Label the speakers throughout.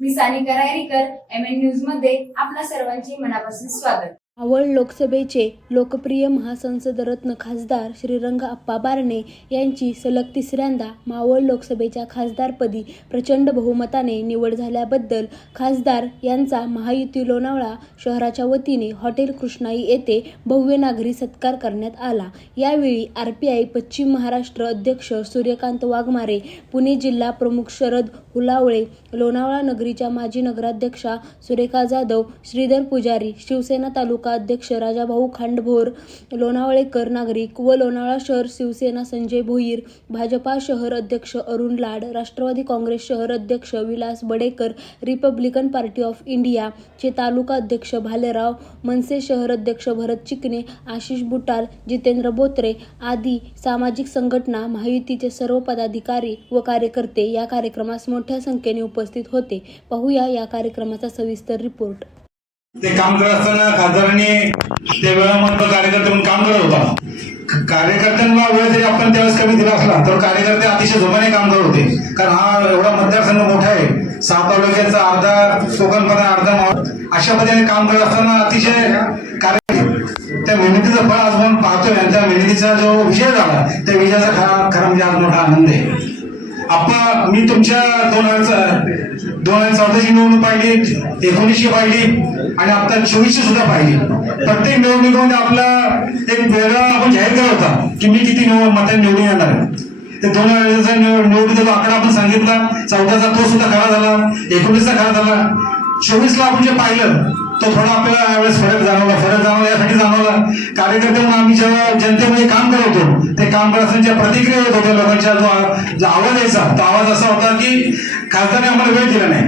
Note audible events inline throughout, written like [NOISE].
Speaker 1: मी Sanika Rayrikar M N न्यूजमध्ये आपल्या सर्वांचे मनापासून स्वागत.
Speaker 2: आवळ लोकसभेचे लोकप्रिय महासंसदरत्न खासदार श्रीरंग अप्पा बारणे यांची सलग तिसऱ्यांदा मावळ लोकसभेच्या खासदारपदी प्रचंड बहुमताने निवड झाल्याबद्दल खासदार यांचा महायुती लोणावळा शहराच्या वतीने हॉटेल कृष्णाई येथे भव्य नागरी सत्कार करण्यात आला. यावेळी आर पी आय पश्चिम महाराष्ट्र अध्यक्ष सूर्यकांत वाघमारे पुणे जिल्हा प्रमुख शरद हुलावळे लोणावळा नगरीच्या माजी नगराध्यक्षा सुरेखा जाधव श्रीधर पुजारी शिवसेना तालुका अध्यक्ष राजाभाऊ खांडभोर लोणावळेकर नागरिक व लोणावळा शहर शिवसेना संजय भोईर भाजपा शहर अध्यक्ष अरुण लाड राष्ट्रवादी काँग्रेस शहर अध्यक्ष Vilas Badekar Republican party of India चे तालुका अध्यक्ष भालेराव मनसे शहर अध्यक्ष भरत चिकणे आशिष बुटाल जितेंद्र बोत्रे आदी सामाजिक संघटना महायुतीचे सर्व पदाधिकारी व कार्यकर्ते या कार्यक्रमास मोठ्या संख्येने उपस्थित होते. पाहूया या कार्यक्रमाचा सविस्तर रिपोर्ट
Speaker 3: ते काम करत असताना खासदारांनी ते वेळामध्ये कार्यकर्ते म्हणून काम करत होता. कार्यकर्त्यांना वेळ जरी आपण त्यावेळेस कमी दिला असला तर कार्यकर्ते अतिशय जोमाने काम करत होते. कारण हा एवढा मतदारसंघ मोठा आहे. सहा तालुक्याचा अर्धा कोकणपणा अर्धा मावळ अशा पद्धतीने काम करत असताना अतिशय कार्य त्या मेहनतीचं फळ आज आपण पाहतोय. आणि त्या मेहनतीचा जो विजय झाला त्या विजयाचा खरा खरा म्हणजे आज मोठा आनंद आहे. आपण मी तुमच्या दोन हजार दोन हजार चौदाची निवडणूक पाहिली एकोणीसशे पाहिली आणि आता चोवीसशे सुद्धा पाहिली. प्रत्येक निवडणुकीमध्ये आपला एक वेगळा आपण जाहीर केला होता की मी किती निवड मतांनी निवडून येणार ते दोन हजारचा निवड निवडणुकीचा आकडा आपण सांगितला चौदाचा तो सुद्धा खरा झाला एकोणीसचा खरा झाला. चोवीसला आपण जे पाहिलं तो थोडा आपल्याला यावेळेस फरक जाणवला. फरक जाणवला यासाठी जाणवला. कार्यकर्ते म्हणून आम्ही जेव्हा जनतेमध्ये काम करत होतो ते काम करत ज्या प्रतिक्रिया येत होत्या लोकांच्या. जो आवाज यायचा तो आवाज असा होता की खासदारने आम्हाला वेळ दिला नाही.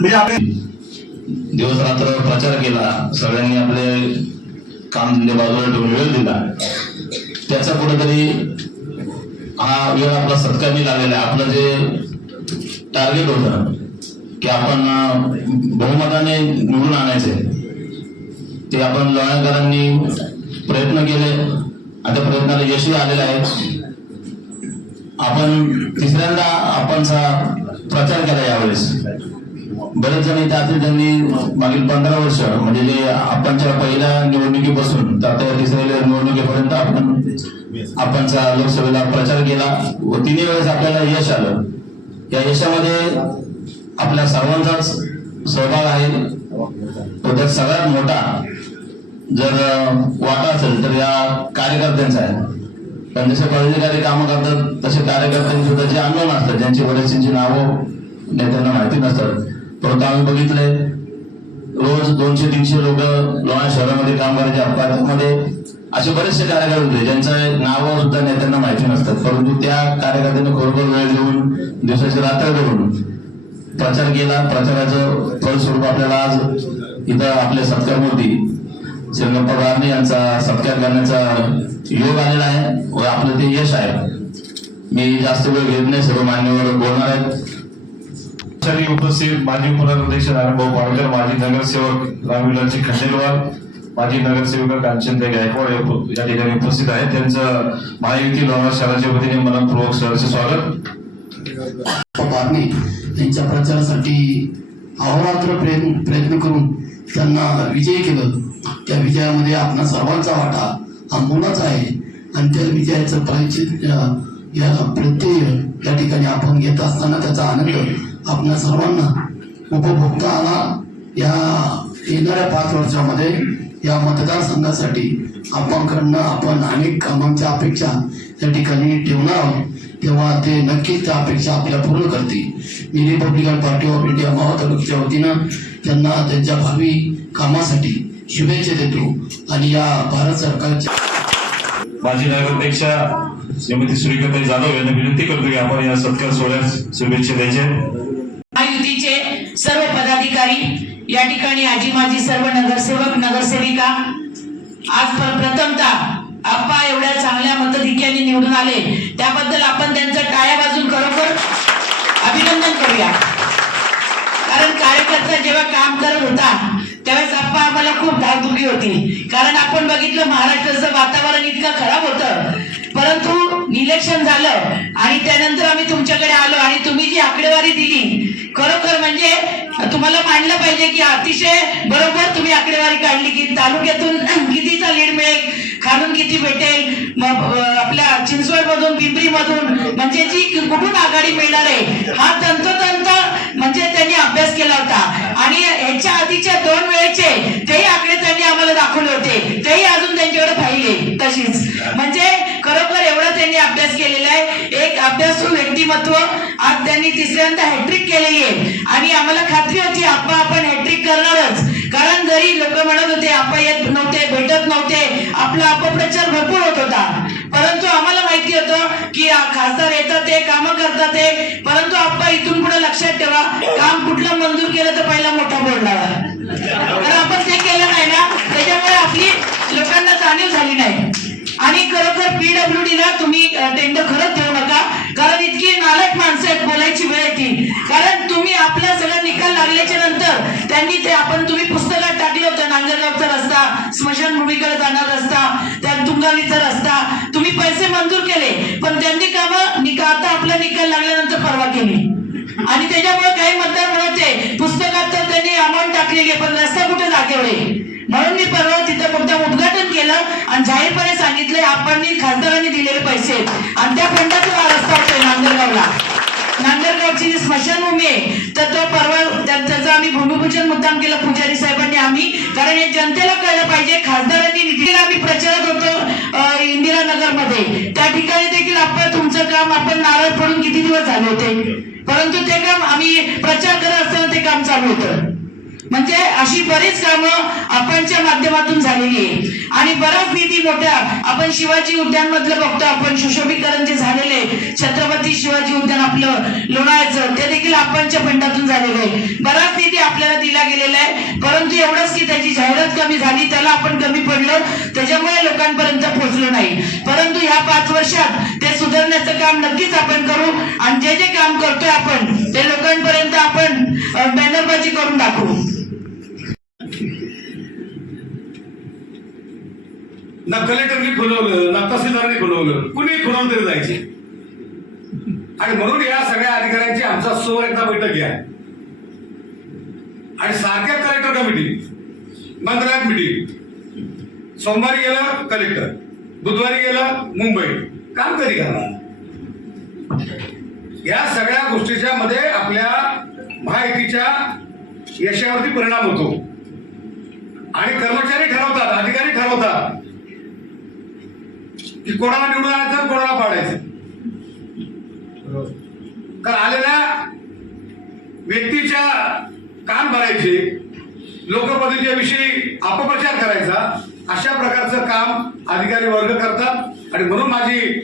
Speaker 3: म्हणजे आपले
Speaker 4: दिवस रात्र प्रचार केला. सगळ्यांनी आपले काम धंदे बाजूला ठेवून वेळ दिला. त्याचा कुठेतरी हा वेळ आपला सत्कारणी लागलेला आहे. आपलं जे टार्गेट होतं की आपण बहुमताने निवडून आणायचे. ते आपण लोणाळकरांनी प्रयत्न केले. आता प्रयत्नाला यशही आलेलं आहे. आपण तिसऱ्यांदा आपणचा प्रचार केला यावेळेस. बरेच जण इथे असतील त्यांनी मागील पंधरा वर्ष म्हणजे जे आपणच्या पहिल्या निवडणुकीपासून तर आता तिसऱ्या निवडणुकीपर्यंत आपण आपणचा लोकसभेला प्रचार केला व तिन्ही वेळेस आपल्याला यश आलं. या यशामध्ये आपल्या सर्वांचाच सहभाग आहे. व त्यात सगळ्यात मोठा जर वाटा असेल तर या कार्यकर्त्यांचा आहे. कारण जसे पदाधिकारी कामं करतात तसे कार्यकर्त्यांनी सुद्धा जे अननोन असतात ज्यांची बरेचशी नावं नेत्यांना माहिती नसतात. परंतु आम्ही बघितलंय रोज दोनशे तीनशे लोक लोहा शहरामध्ये काम करायचे अपघातामध्ये असे बरेचसे कार्यकर्ते होते ज्यांचं नावं सुद्धा नेत्यांना माहिती नसतात. परंतु त्या कार्यकर्त्यांनी खरोखर वेळ देऊन दिवसाची रात्र करून प्रचार केला. प्रचाराचं फलस्वरूप आपल्याला आज इथं आपले सत्कार मूर्ती श्रीरंगप्पा बारणे यांचा सत्कार करण्याचा योग आलेला आहे व आपलं ते यश आहे. मी जास्त वेळ घेत नाही सर्व मान्यवर बोलणार आहेत.
Speaker 3: सरी उपस्थित माजी उपनगराध्यक्ष नारायणभाऊ पाडकर माजी नगरसेवक रामविलासजी खंडेलवाल माजी नगरसेवक कांचनताई गायकवाड या ठिकाणी उपस्थित आहेत. त्यांचं महायुती लोणार शहराच्या वतीने मनपूर्वक सहर्ष स्वागत.
Speaker 5: बारणे यांच्या प्रचारासाठी अहोरात्र प्रयत्न प्रयत्न करून त्यांना विजयी केलं. त्या विजयामध्ये आपला सर्वांचा वाटा हा मोलाचा आहे. आणि त्या विजयाचं परिचित या प्रत्यय या ठिकाणी आपण घेत असताना त्याचा आनंद आपल्या सर्वांना उपभोगता आला या येणाऱ्या पाच वर्षामध्ये या मतदारसंघासाठी आपणकडनं आपण अनेक कामांच्या अपेक्षा या ठिकाणी ठेवणार आहोत. तेव्हा ते नक्कीच त्या अपेक्षा आपल्या पूर्ण करतील. मी Republican party of India Maval तालुक्याच्या वतीनं त्यांना त्यांच्या भावी कामासाठी शुभेच्छा देतो. आणि या भारत सरकारच्या
Speaker 3: माजी नगराध्यक्षा श्रीमती सुरेखाताई जाधव यांना विनंती करतो की आपण या सत्कार सोहळ्यास शुभेच्छा द्यायच्या
Speaker 6: महायुतीचे सर्व पदाधिकारी या ठिकाणी आजी माजी सर्व नगरसेवक नगरसेविका आज प्र- प्रथमतः आप्पा एवढ्या चांगल्या मतधिक्याने निवडून आले. त्याबद्दल आपण त्यांचं टाळ्या बाजून खरोखर अभिनंदन करूया. कारण कार्यकर्ता जेव्हा काम करत होता त्यावेळेस आप्पा आम्हाला खूप धाकधुकी होती. कारण आपण बघितलं महाराष्ट्राचं वातावरण इतकं खराब होतं. परंतु इलेक्शन झालं आणि त्यानंतर आम्ही तुमच्याकडे आलो आणि तुम्ही जी आकडेवारी दिली खरोखर म्हणजे तुम्हाला मानलं पाहिजे की अतिशय बरोबर तुम्ही आकडेवारी काढली की तालुक्यातून [CLEARS THROAT] कितीचा लीड मिळेल खालून किती भेटेल मग आपल्या चिंचवड मधून पिंपरी मधून म्हणजे जी कुठून आघाडी मिळणार आहे हा तंतोतंत म्हणजे अभ्यास केला होता. आणि ह्याच्या आधीच्या दोन वेळेचे तेही आकडे त्यांनी आम्हाला दाखवले होते. तेही अजून त्यांच्याकडे पाहिले. तशीच. म्हणजे खरोखर एवढा त्यांनी अभ्यास केलेला आहे. एक अभ्यासू व्यक्तिमत्व. आज त्यांनी तिसऱ्यांदा हॅट्रिक केलेली आहे. आणि आम्हाला खात्री होती आप्पा आपण हॅट्रिक करणारच. कारण जरी लोक म्हणत होते आप्पा येत नव्हते भेटत नव्हते. आपला अपप्रचार भरपूर होत होता. परंतु आम्हाला माहिती होतं की खासदार येतात ते काम करतात ते. परंतु आप्पा इथून पुढे लक्षात ठेवा काम कुठलं मंजूर केलं तर पहिला मोठा बोलणार. तर आपण ते केलं नाही ना त्याच्यामुळे आपली लोकांना जाणीव झाली नाही. आणि खरोखर पीडब्ल्यूडी ला तुम्ही टेंडर खरंच देऊ नका. कारण इतकी नालक माणसं आहेत बोलायची वेळ येते कारण तुम्ही आपला सगळा निकाल लागल्याच्या नंतर त्यांनी ते आपण तुम्ही पुस्तकात टाकलं होतं नांगरगावचा रस्ता स्मशानभूमीकडे जाणार रस्ता त्या तुंगालीचा रस्ता. तुम्ही पैसे मंजूर केले पण त्यांनी कामं निका आता आपला निकाल लागल्यानंतर परवा केली? आणि त्याच्यामुळे काही मतदार म्हणायचे पुस्तकात तर त्यांनी अमाऊंट टाकलेली पण रस्ता कुठे जागेवर म्हणून मी परवा तिथं फक्त उद्घाटन केलं आणि जाहीरपणे सांगितलंय आपण खासदारांनी दिलेले पैसे आणि त्या फंडातून हा रस्ता होतोय नांदरगावला. नांदरगावची जी स्मशानभूमी आहे तर तो परवा त्याचा आम्ही भूमिपूजन मुद्दाम केलं पुजारी साहेबांनी आम्ही कारण हे जनतेला कळलं पाहिजे खासदारांनी निधीला आम्ही प्रचारत होतो इंदिरानगरमध्ये. त्या ठिकाणी देखील आपण तुमचं काम आपण नारळ पडून किती दिवस झाले होते? परंतु ते काम आम्ही प्रचार करत असताना ते काम चालू होतं. म्हणजे अशी बरीच कामं आपणच्या माध्यमातून झालेली आहे. आणि बराच निधी मोठ्या आपण शिवाजी उद्यान मधलं बघतो आपण सुशोभीकरण जे झालेले छत्रपती शिवाजी उद्यान आपलं लोणायचं ते देखील आपणच्या फंडातून झालेलं आहे. बराच निधी आपल्याला दिला गेलेला आहे परंतु एवढंच की त्याची जाहिरात कमी झाली त्याला आपण कमी पडलो त्याच्यामुळे लोकांपर्यंत पोहोचलो नाही. परंतु ह्या पाच वर्षात ते सुधारण्याचं काम नक्कीच आपण करू आणि जे जे काम करतोय आपण ते लोकांपर्यंत आपण बॅनरबाजी करून दाखवू.
Speaker 7: ना कलेक्टरनी खुलवलं ना तहसीलदारांनी खुलवलं कुणी खुलवून तरी जायचे. आणि म्हणून या सगळ्या अधिकाऱ्यांची आमचा समोर एकदा बैठक घ्या. आणि सारख्या कलेक्टर मिटिंग मंत्रालयात मिटिंग सोमवारी गेलं कलेक्टर. बुधवारी गेलं मुंबई. काम कधी करणार? या सगळ्या गोष्टीच्या मध्ये आपल्या महायुतीच्या यशावरती परिणाम होतो. आणि कर्मचारी ठरवतात अधिकारी ठरवतात. की कोणाला निवडून आणायचं कोणाला पाडायचं? तर आलेल्या व्यक्तीच्या कान भरायचे लोकप्रतिनिधीच्या विषयी अपप्रचार करायचा अशा प्रकारचं काम अधिकारी वर्ग करतात. आणि म्हणून माझी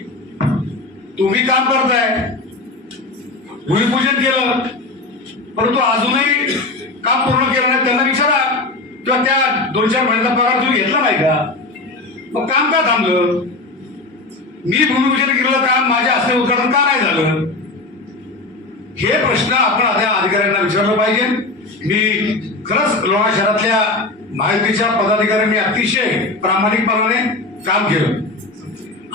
Speaker 7: तुम्ही काम करताय. भूमिपूजन केलं. परंतु अजूनही काम पूर्ण केलं नाही. त्यांना विचारा. किंवा त्या दोन चार महिन्याचा पगार तुम्ही घेतला नाही का? मग काम का थांबलं? मी भूमिपूजन केलेलं काम माझ्या हस्ते उद्घाटन का नाही झालं? हे प्रश्न आपण आता अधिकाऱ्यांना विचारलं पाहिजे. मी खरंच लोणा शहरातल्या माहितीच्या पदाधिकाऱ्यांनी अतिशय प्रामाणिकपणाने काम केलं.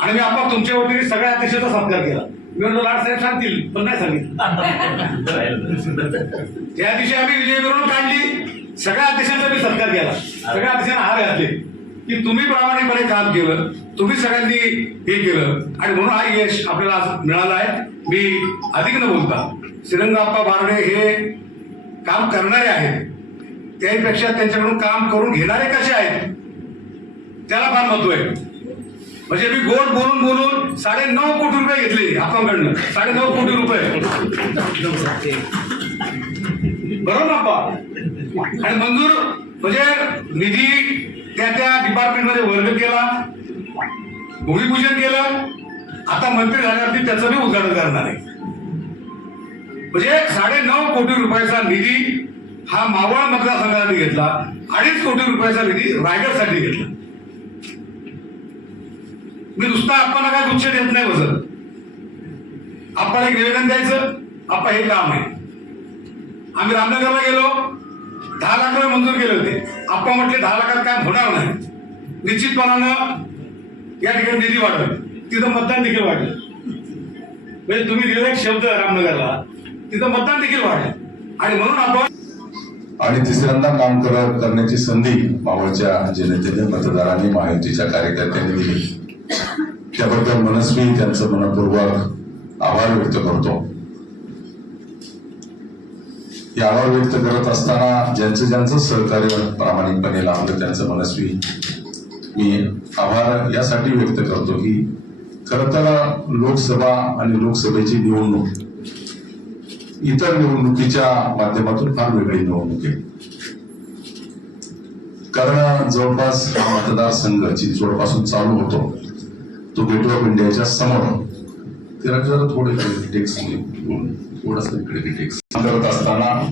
Speaker 7: आणि मी आपण तुमच्या वतीने सगळ्या अध्यक्षाचा सत्कार केला. मी लाड साहेब सांगतील पण नाही सांगितलं. [LAUGHS] त्या दिवशी आम्ही विजय मिरवणूक काढली. सगळ्या अध्यक्षांचा मी सत्कार केला. सगळ्या अध्यक्षांना हार घातले. की तुम्ही प्रामाणिकपणे काम केलं तुम्ही सगळ्यांनी हे केलं आणि म्हणून हा यश आपल्याला मिळाला मिळालं आहे. मी अधिक न बोलता श्रीरंगाप्पा बारडे हे काम करणारे आहेत. त्यापेक्षा त्यांच्याकडून काम करून घेणारे कसे आहेत? त्याला फार महत्त्व आहे. म्हणजे मी गोड बोलून बोलून साडे नऊ कोटी रुपये घेतले आपल्याकडनं साडे नऊ कोटी रुपये. बरोबर ना आणि मंजूर म्हणजे निधी त्या त्या डिपार्टमेंटमध्ये वर्ग केला भूमिपूजन केलं. आता मंत्री झाल्यावरती त्याचं मी उद्घाटन करणार आहे. म्हणजे साडे नऊ कोटी रुपयाचा निधी हा मावळ मतदारसंघासाठी घेतला अडीच कोटी रुपयाचा निधी रायगडसाठी घेतला. मी नुसता आपल्याला काय गुच्छ देत नाही बसत. आपण एक निवेदन द्यायचं आपण हे काम आहे. आम्ही रामनगरला गेलो दहा लाख रुपये मंजूर केले होते. आपण म्हटले दहा लाखात काय होणार नाही. निश्चितपणानं या ठिकाणी निधी वाढवेल तिथं मतदान देखील वाढेल. म्हणजे तुम्ही दिलेला एक शब्द रामनगरला तिथं मतदान देखील वाढेल. आणि म्हणून आपण
Speaker 8: आणि तिसऱ्यांदा काम कर- करण्याची संधी मावळच्या जनतेने मतदारांनी महायुतीच्या कार्यकर्त्यांनी दिली. त्याबद्दल मनस्वी त्यांचं मनपूर्वक आभार व्यक्त करतो. हे आभार व्यक्त करत असताना ज्यांचं ज्यांचं सहकार्य प्रामाणिकपणे लाभलं त्यांचं मनस्वी. मी आभार यासाठी व्यक्त करतो की खर तर लोकसभा आणि लोकसभेची निवडणूक इतर निवडणुकीच्या माध्यमातून फार वेगळी निवडणूक आहे. कारण जवळपास हा मतदारसंघ चिंचवड चालू होतो तो गेट ऑफ इंडियाच्या समोर त्याला जरा थोडे टेक्स थोडस इकडे टेक्स करत असताना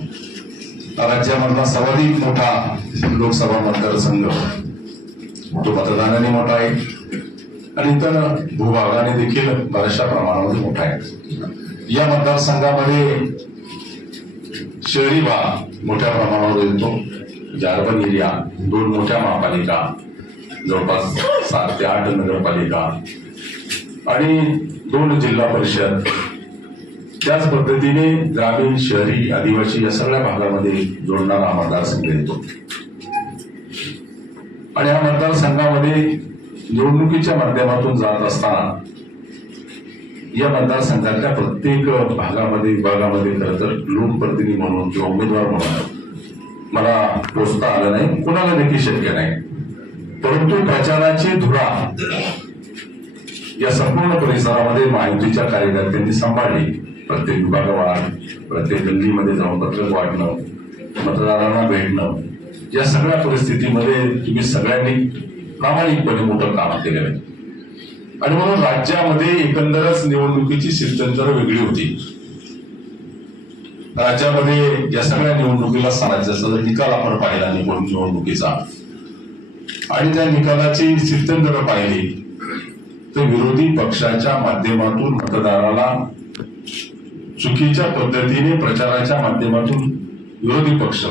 Speaker 8: राज्यामधला सर्वाधिक मोठा लोकसभा मतदारसंघ. तो मतदानाने मोठा आहे. आणि इतर भूभागाने देखील बऱ्याचशा प्रमाणामध्ये मोठा आहे. या मतदारसंघामध्ये शहरी भाग मोठ्या प्रमाणावर येतो. म्हणजे एरिया दोन मोठ्या महापालिका जवळपास सात ते आठ नगरपालिका. आणि दोन जिल्हा परिषद. त्याच पद्धतीने ग्रामीण शहरी आदिवासी या सगळ्या भागामध्ये जोडणारा हा मतदारसंघ येतो. आणि या मतदारसंघामध्ये निवडणुकीच्या माध्यमातून जात असताना या मतदारसंघातल्या प्रत्येक भागामध्ये विभागामध्ये खरं तर लोकप्रतिनिधी म्हणून किंवा उमेदवार म्हणून मला पोचता आलं नाही. कुणाला देखील शक्य नाही. परंतु प्रचाराची धुरा या संपूर्ण परिसरामध्ये माहितीच्या कार्यकर्त्यांनी सांभाळली. प्रत्येक विभागावार प्रत्येक गल्लीमध्ये जाऊन पत्रक वाटणं मतदारांना भेटणं. या सगळ्या परिस्थितीमध्ये तुम्ही सगळ्यांनी प्रामाणिकपणे मोठं काम केलेलं आहे. आणि म्हणून राज्यामध्ये एकंदरच निवडणुकीची स्थित्यंतर वेगळी होती. राज्यामध्ये या सगळ्या निवडणुकीला सांगायचं निकाल आपण पाहिला निवडणुकीचा. आणि त्या निकालाची स्थित्यंतर पाहिली. तर विरोधी पक्षाच्या माध्यमातून मतदाराला चुकीच्या पद्धतीने प्रचाराच्या माध्यमातून विरोधी पक्ष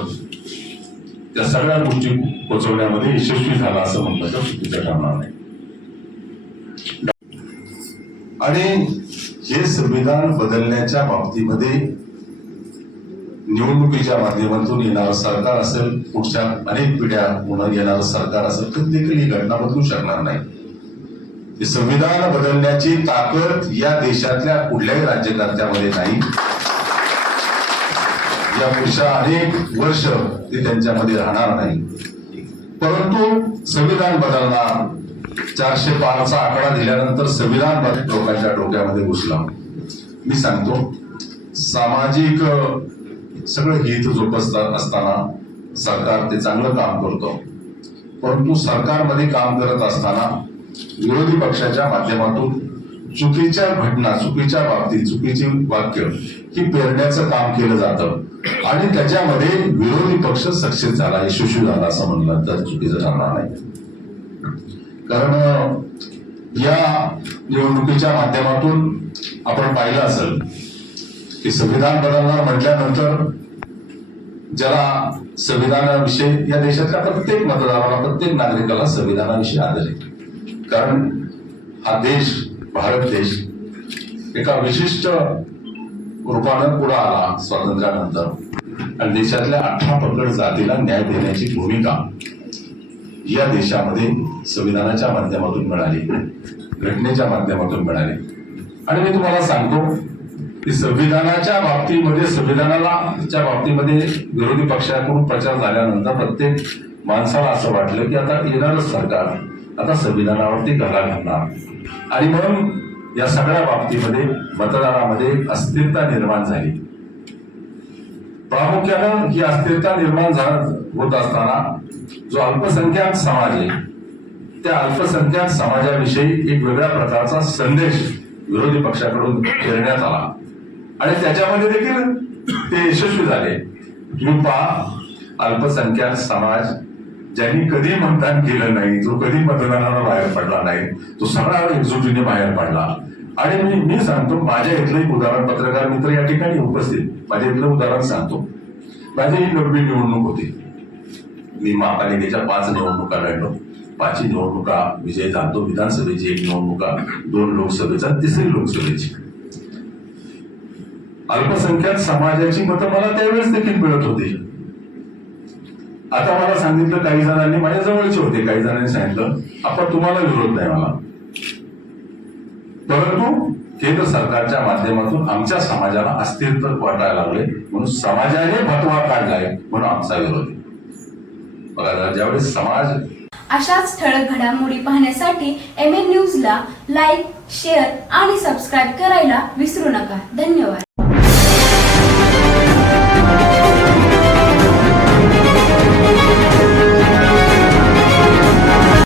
Speaker 8: त्या सगळ्या गोष्टी पोचवण्यामध्ये यशस्वी झाला असं म्हणलं तर चुकीचं ठरणार नाही. आणि हे संविधान बदलण्याच्या बाबतीमध्ये निवडणुकीच्या माध्यमातून येणारं सरकार असेल पुढच्या अनेक पिढ्या म्हणून येणारं सरकार असेल तर देखील ही घटना बदलू शकणार नाही. संविधान बदलण्याची ताकद या देशातल्या कुठल्याही राज्यकर्त्यामध्ये नाही. या पुढच्या अनेक वर्ष ते त्यांच्यामध्ये राहणार नाही. परंतु संविधान बदलणार चारशे पाचचा आकडा दिल्यानंतर संविधान बदल लोकांच्या डोक्यामध्ये घुसला. मी सांगतो सामाजिक सगळं हित जोपासत असताना सरकार ते चांगलं काम करतो. परंतु सरकारमध्ये काम करत असताना विरोधी पक्षाच्या माध्यमातून चुकीच्या घटना चुकीच्या बाबतीत चुकीची वाक्य ही पेरण्याचं काम केलं जातं. आणि त्याच्यामध्ये विरोधी पक्ष सक्सेस झाला यशस्वी झाला असं म्हणलं तर चुकीचं ठरणार नाही. कारण या निवडणुकीच्या माध्यमातून आपण पाहिलं असेल की संविधान बदलणार म्हटल्यानंतर ज्याला संविधानाविषयी या देशातल्या प्रत्येक मतदाराला प्रत्येक नागरिकाला संविधानाविषयी आदर आहे. कारण हा देश भारत देश एका विशिष्ट रूपानं पुढे आला स्वातंत्र्यानंतर. आणि देशातल्या अठरा पकड जातीला न्याय देण्याची भूमिका या देशामध्ये संविधानाच्या माध्यमातून मिळाली घटनेच्या माध्यमातून मिळाली. आणि मी तुम्हाला सांगतो की संविधानाच्या बाबतीमध्ये संविधानालाच्या बाबतीमध्ये विरोधी पक्षाकडून प्रचार झाल्यानंतर प्रत्येक माणसाला असं वाटलं की आता येणारच सरकार. आता संविधानावरती घाला घालणार. आणि म्हणून या सगळ्या बाबतीमध्ये मतदारामध्ये अस्थिरता निर्माण झाली. प्रामुख्यानं ही अस्थिरता निर्माण होत असताना जो अल्पसंख्याक समाज आहे त्या अल्पसंख्याक समाजाविषयी एक वेगळ्या प्रकारचा संदेश विरोधी पक्षाकडून देण्यात आला. आणि त्याच्यामध्ये देखील ते यशस्वी झाले. तुम्ही पहा अल्पसंख्याक समाज ज्यांनी कधी मतदान केलं नाही जो कधी मतदानाला बाहेर पडला नाही तो सगळा एकजुटीने बाहेर पडला. आणि मी मी सांगतो माझ्या इथलं एक उदाहरण पत्रकार मित्र या ठिकाणी उपस्थित. माझ्या इथलं उदाहरण सांगतो. माझी ही गंभीर निवडणूक होती. मी महापालिकेच्या पाच निवडणुका लढलो. पाचही निवडणुका विजय झालो विधानसभेची एक निवडणुका दोन लोकसभेचा तिसरी लोकसभेची. अल्पसंख्याक समाजाची मतं मला त्यावेळेस देखील मिळत होती. आता मला सांगितलं काही जणांनी माझ्या जवळचे होते काही जणांनी सांगितलं आपण तुम्हाला विरोध नाही मला परंतु केंद्र सरकारच्या माध्यमातून आमच्या समाजाला अस्थिरता वाटायला लागले म्हणून समाजाने फतवा काढलाय म्हणून आमचा विरोध बघा ज्यावेळेस समाज
Speaker 9: अशाच ठळक घडामोडी पाहण्यासाठी एम एन न्यूजला लाईक शेअर आणि सबस्क्राईब करायला विसरू नका. धन्यवाद.